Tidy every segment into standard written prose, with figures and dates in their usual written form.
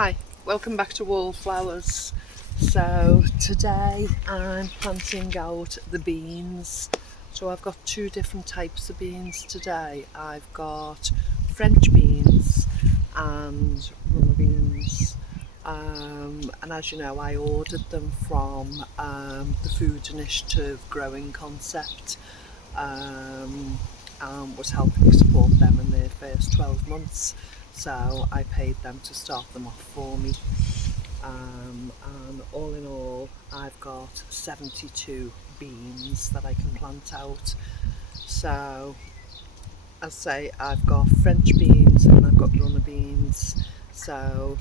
Hi, welcome back to Wallflowers. So today I'm planting out the beans. So I've got two different types of beans today. I've got French beans and runner beans. And as you know, I ordered them from the Food Initiative Growing Concept, and was helping support them in their first 12 months. So I paid them to start them off for me. And all in all, I've got 72 beans that I can plant out. So as I say, I've got French beans and I've got runner beans. So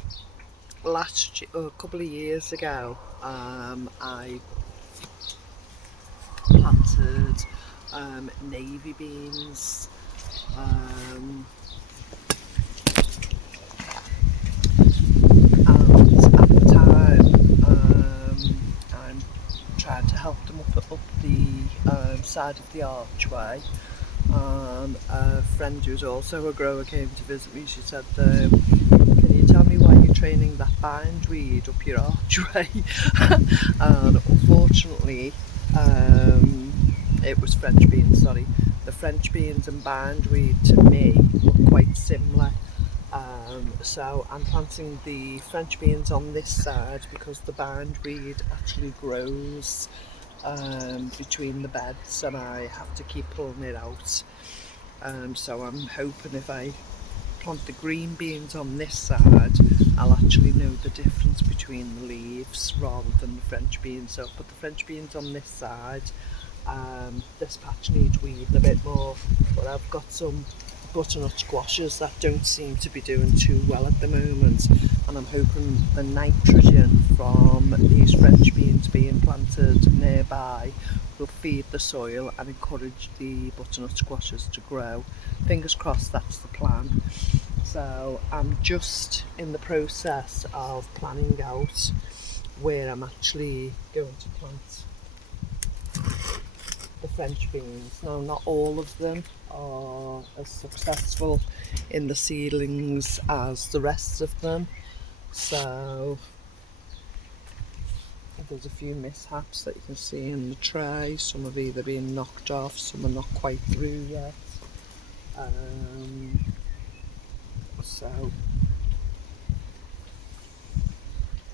a couple of years ago, I planted navy beans. And at the time, I'm trying to help them up the side of the archway. A friend who's also a grower came to visit me. She said, can you tell me why you're training that bindweed up your archway? And unfortunately, it was French beans, sorry. The French beans and bindweed to me look quite similar. So I'm planting the French beans on this side because the bindweed actually grows between the beds and I have to keep pulling it out. So I'm hoping if I plant the green beans on this side, I'll actually know the difference between the leaves rather than the French beans. So I'll put the French beans on this side. This patch needs weeding a bit more, but I've got some butternut squashes that don't seem to be doing too well at the moment, and I'm hoping the nitrogen from these French beans being planted nearby will feed the soil and encourage the butternut squashes to grow. Fingers crossed that's the plan. So I'm just in the process of planning out where I'm actually going to plant the French beans. Now, not all of them are as successful in the seedlings as the rest of them, so there's a few mishaps that you can see in the tray. Some have either been knocked off, some are not quite through yet. So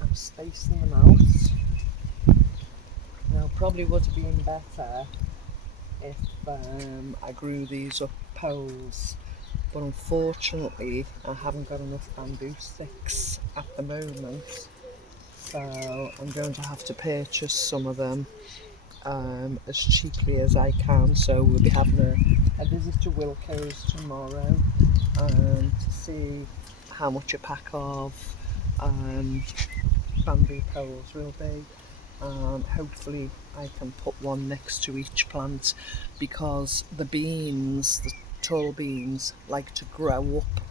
I'm spacing them out. Now, probably would have been better if I grew these up poles, but unfortunately I haven't got enough bamboo sticks at the moment, so I'm going to have to purchase some of them as cheaply as I can. So we'll be having a visit to Wilco's tomorrow to see how much a pack of bamboo poles will be. Hopefully I can put one next to each plant, because the beans, the tall beans, like to grow up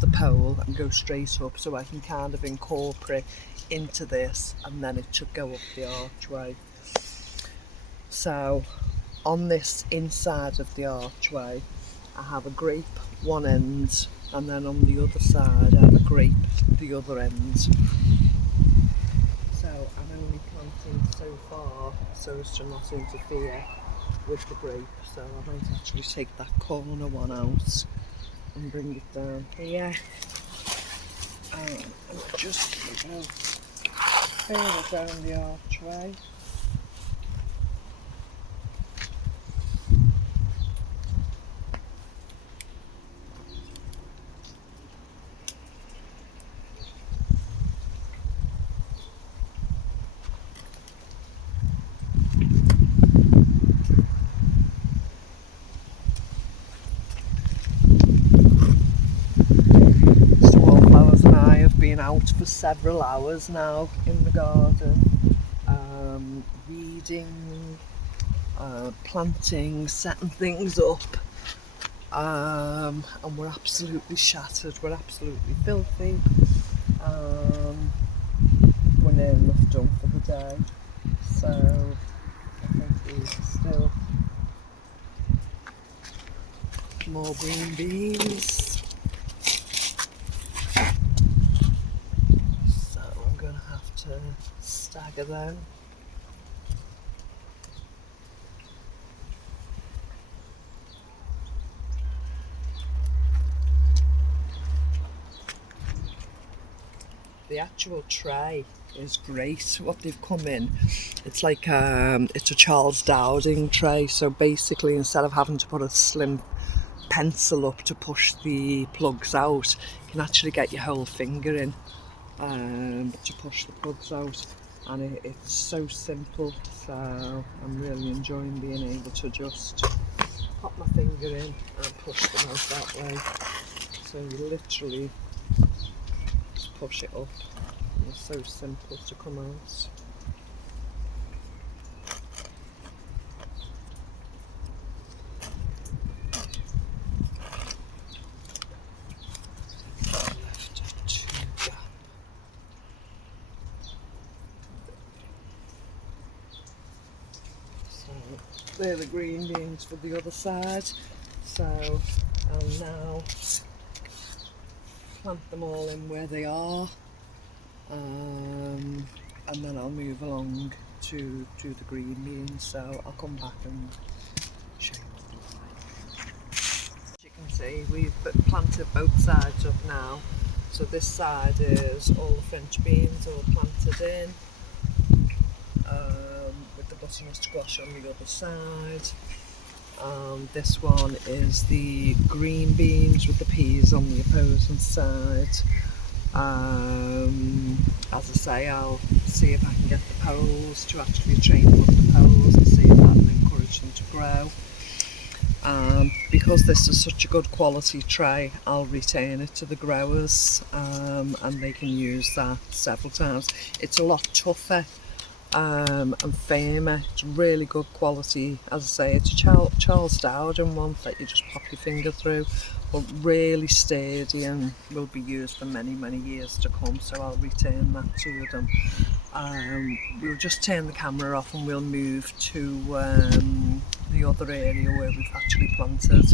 the pole and go straight up, so I can kind of incorporate into this and then it should go up the archway. So on this inside of the archway I have a grape one end, and then on the other side I have a grape the other end. So I'm only planting so far so as to not interfere with the grape. So I might actually take that corner one out and bring it down here. And just further down the archway. Wallflowers and I have been out for several hours now in the garden, weeding, planting, setting things up, and we're absolutely shattered, we're absolutely filthy. We're near enough done for the day, so I think these are still more green beans. bigger though. The actual tray is great. What they've come in, it's like it's a Charles Dowding tray. So basically, instead of having to put a slim pencil up to push the plugs out, you can actually get your whole finger in to push the plugs out, and it's so simple. So I'm really enjoying being able to just pop my finger in and push them out that way. So you literally just push it up. It's so simple to come out. They're the green beans for the other side, so I'll now plant them all in where they are, and then I'll move along to the green beans. So I'll come back and show you what they look like. As you can see, we've planted both sides up now. So this side is all the French beans all planted in, with the butternut squash on the other side. This one is the green beans with the peas on the opposing side. As I say, I'll see if I can get the poles to actually train them up the poles and see if that will encourage them to grow. Because this is such a good quality tray, I'll return it to the growers, and they can use that several times. It's a lot tougher and firmer. It's really good quality. As I say, it's a Charles Dowding one that you just pop your finger through, but really sturdy and will be used for many years to come. So I'll return that to them. We'll just turn the camera off and we'll move to the other area where we've actually planted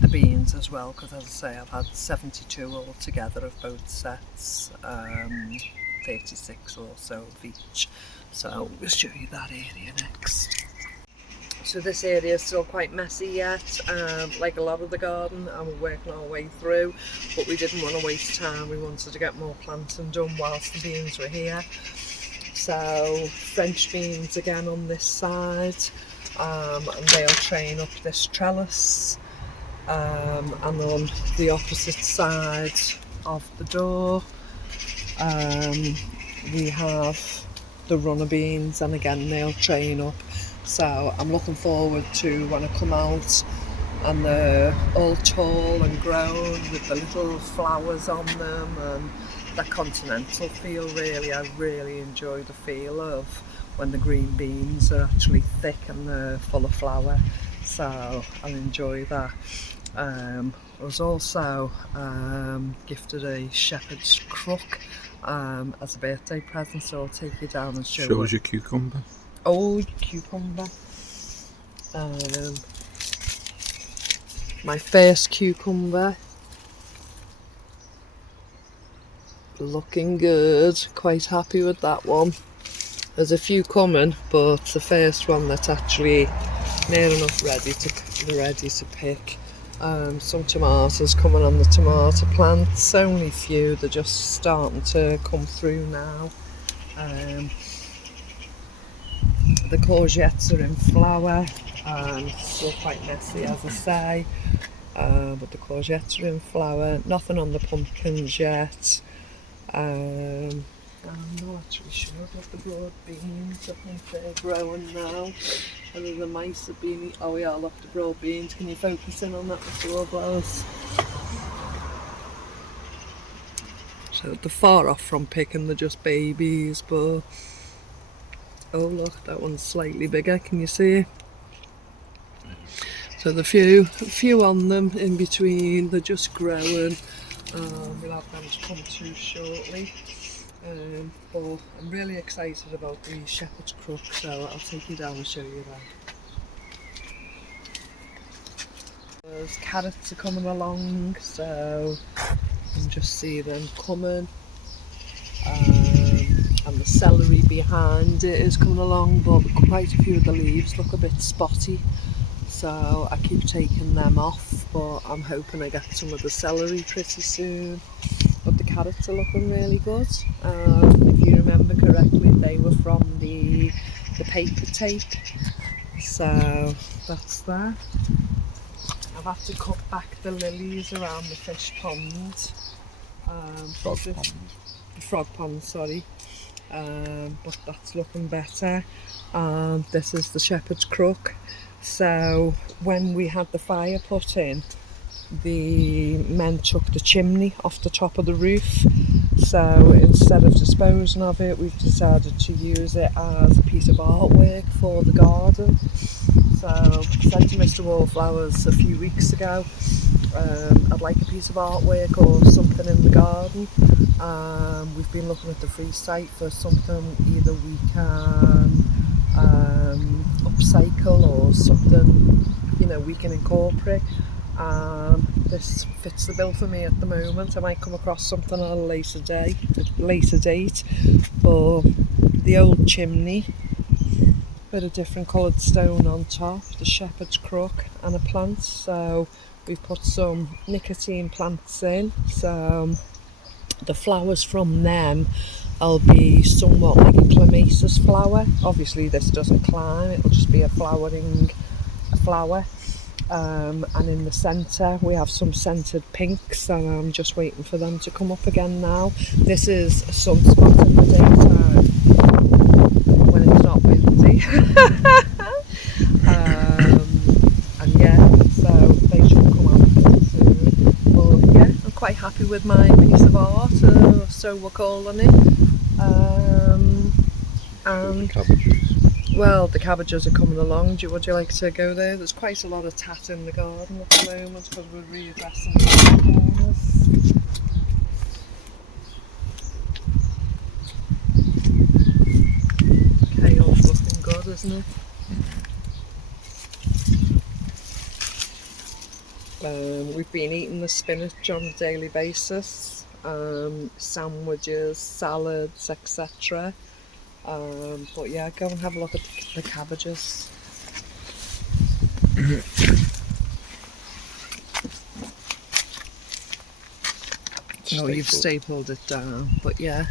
the beans as well, because as I say, I've had 72 altogether of both sets, 36 or so of each. So we'll show you that area next. So this area is still quite messy yet, like a lot of the garden, and we're working our way through, but we didn't want to waste time. We wanted to get more planting done whilst the beans were here. So French beans again on this side, and they'll train up this trellis, and on the opposite side of the door we have the runner beans, and again they'll train up. So I'm looking forward to when I come out and they're all tall and grown with the little flowers on them and the continental feel. Really, I really enjoy the feel of when the green beans are actually thick and they're full of flower, so I'll enjoy that. I was also gifted a shepherd's crook as a birthday present, so I'll take you down and show us your cucumber. Old cucumber. My first cucumber. Looking good. Quite happy with that one. There's a few coming, but the first one that's actually near enough ready to pick. Some tomatoes coming on the tomato plants. Only few. They're just starting to come through now. The courgettes are in flower, still quite messy as I say, but the courgettes are in flower. Nothing on the pumpkins yet. I'm not actually sure about the broad beans. I think they're growing now. Whether the mice have been eating. Oh yeah, I love the broad beans. Can you focus in on that with the elderflowers? So they're far off from picking, they're just babies, but oh look, that one's slightly bigger, can you see? So the few on them in between, they're just growing. We'll have them to come through shortly. But I'm really excited about the shepherd's crook, so I'll take you down and show you that. Those carrots are coming along, so you can just see them coming. and the celery behind it is coming along, but quite a few of the leaves look a bit spotty, so I keep taking them off, but I'm hoping I get some of the celery pretty soon. But the carrots are looking really good. If you remember correctly, they were from the paper tape, so that's that. I've had to cut back the lilies around the fish pond. Frog pond, sorry. But that's looking better. This is the shepherd's crook. So when we had the fire put in, the men took the chimney off the top of the roof. So instead of disposing of it, we've decided to use it as a piece of artwork for the garden. So I said to Mr. Wallflowers a few weeks ago, I'd like a piece of artwork or something in the garden. We've been looking at the free site for something either we can upcycle or something, you know, we can incorporate. This fits the bill for me at the moment. I might come across something at a later date, but the old chimney, bit of different coloured stone on top, the shepherd's crook and a plant. So we've put some nicotine plants in, so the flowers from them will be somewhat like a clematis flower. Obviously this doesn't climb, it'll just be a flower. And in the centre we have some scented pinks, and I'm just waiting for them to come up again now. This is a sunspot in the daytime when it's not windy. And yeah, so they should come out pretty soon. But yeah, I'm quite happy with my piece of art, so we're calling it. And well, the cabbages are coming along. Would you like to go there? There's quite a lot of tat in the garden at the moment because we're readdressing the corners. Kale's looking good, isn't it? We've been eating the spinach on a daily basis, sandwiches, salads, etc. But yeah, go and have a look at the cabbages. Oh, you've stapled it down, but yeah,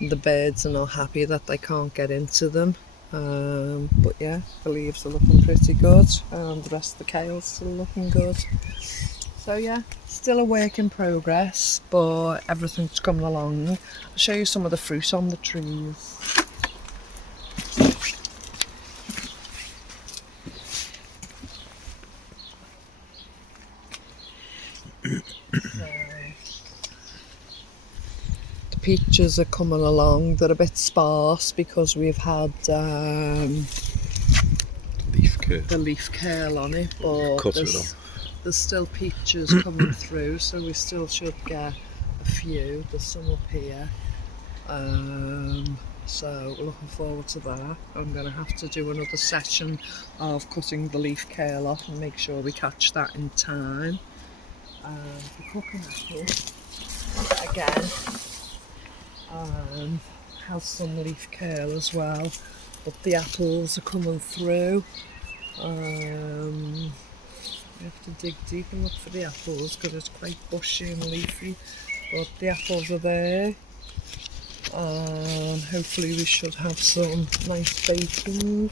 the birds are not happy that they can't get into them. But yeah, the leaves are looking pretty good, and the rest of the kale's still looking good. So yeah, still a work in progress, but everything's coming along. I'll show you some of the fruit on the trees. The peaches are coming along. They're a bit sparse because we've had the leaf curl on it, but there's still peaches coming through, so we still should get a few. There's some up here, so we're looking forward to that. I'm going to have to do another session of cutting the leaf curl off and make sure we catch that in time. The cooking apple again has some leaf curl as well, but the apples are coming through. We have to dig deep and look for the apples because it's quite bushy and leafy, but the apples are there, and hopefully we should have some nice baking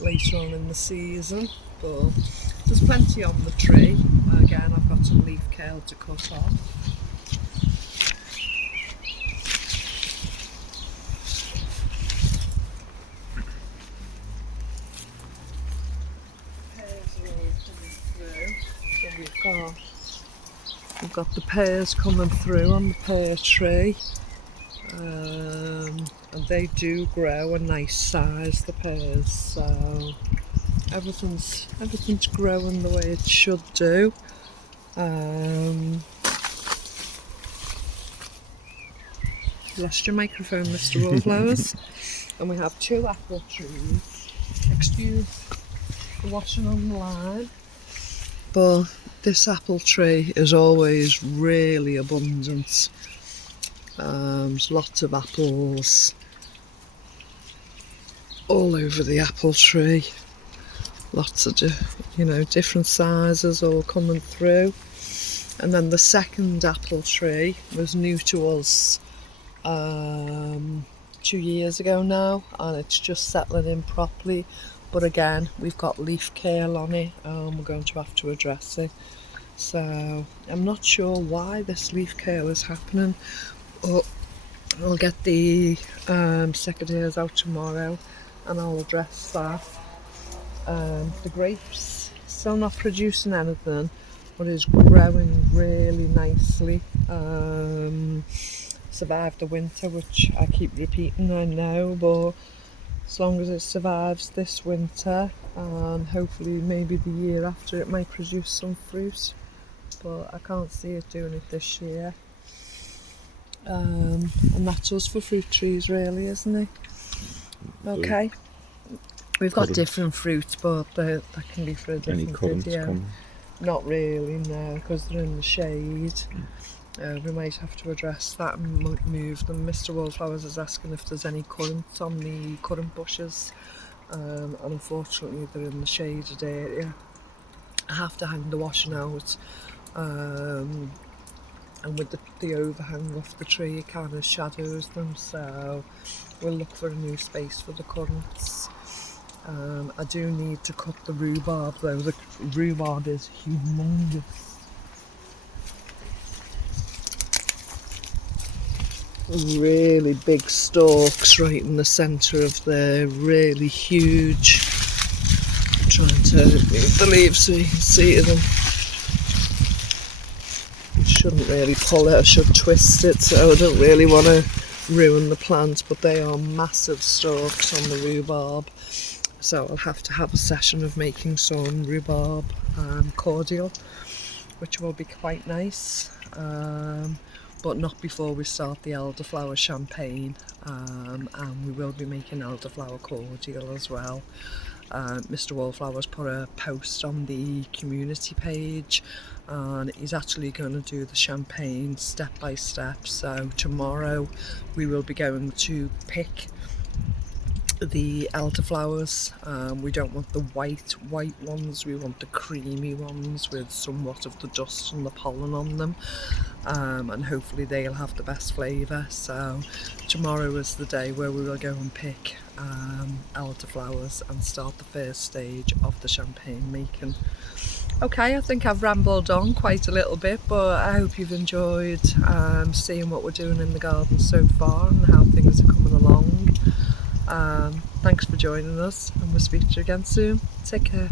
later on in the season. But there's plenty on the tree. Again, I've got some leaf curl to cut off. We've got the pears coming through on the pear tree, and they do grow a nice size, the pears, so everything's growing the way it should do. Lost your microphone, Mr. Wallflowers. And we have 2 apple trees. Excuse the washing on the line. But this apple tree is always really abundant. There's lots of apples all over the apple tree. Lots of different sizes all coming through. And then the second apple tree was new to us 2 years ago now, and it's just settling in properly. But again, we've got leaf curl on it, and we're going to have to address it. So I'm not sure why this leaf curl is happening, but I'll get the secateurs out tomorrow and I'll address that. The grapes still not producing anything, but is growing really nicely. Survived the winter, which I keep repeating, I know, but as long as it survives this winter, and hopefully maybe the year after, it might produce some fruit, but I can't see it doing it this year. And that's us for fruit trees, really, isn't it? Okay. We've got different fruits, but that can be for a different video. Not really, no, because they're in the shade. We might have to address that and move them. Mr. Wallflowers is asking if there's any currants on the currant bushes, and unfortunately they're in the shaded area. I have to hang the washing out, and with the overhang off the tree, it kind of shadows them, so we'll look for a new space for the currants. I do need to cut the rhubarb though. The rhubarb is humongous. Really big stalks right in the centre of the really huge. I'm trying to move the leaves so you can see them. Shouldn't really pull it, I should twist it, so I don't really want to ruin the plant, but they are massive stalks on the rhubarb. So I'll have to have a session of making some rhubarb cordial, which will be quite nice, but not before we start the elderflower champagne, and we will be making elderflower cordial as well. Mr. Wallflowers put a post on the community page, and he's actually going to do the champagne step by step. So tomorrow we will be going to pick the elderflowers. We don't want the white ones, we want the creamy ones with somewhat of the dust and the pollen on them, and hopefully they'll have the best flavour. So tomorrow is the day where we will go and pick elderflowers and start the first stage of the champagne making. Okay, I think I've rambled on quite a little bit, but I hope you've enjoyed seeing what we're doing in the garden so far and how things are coming along. Thanks for joining us, and we'll speak to you again soon. Take care.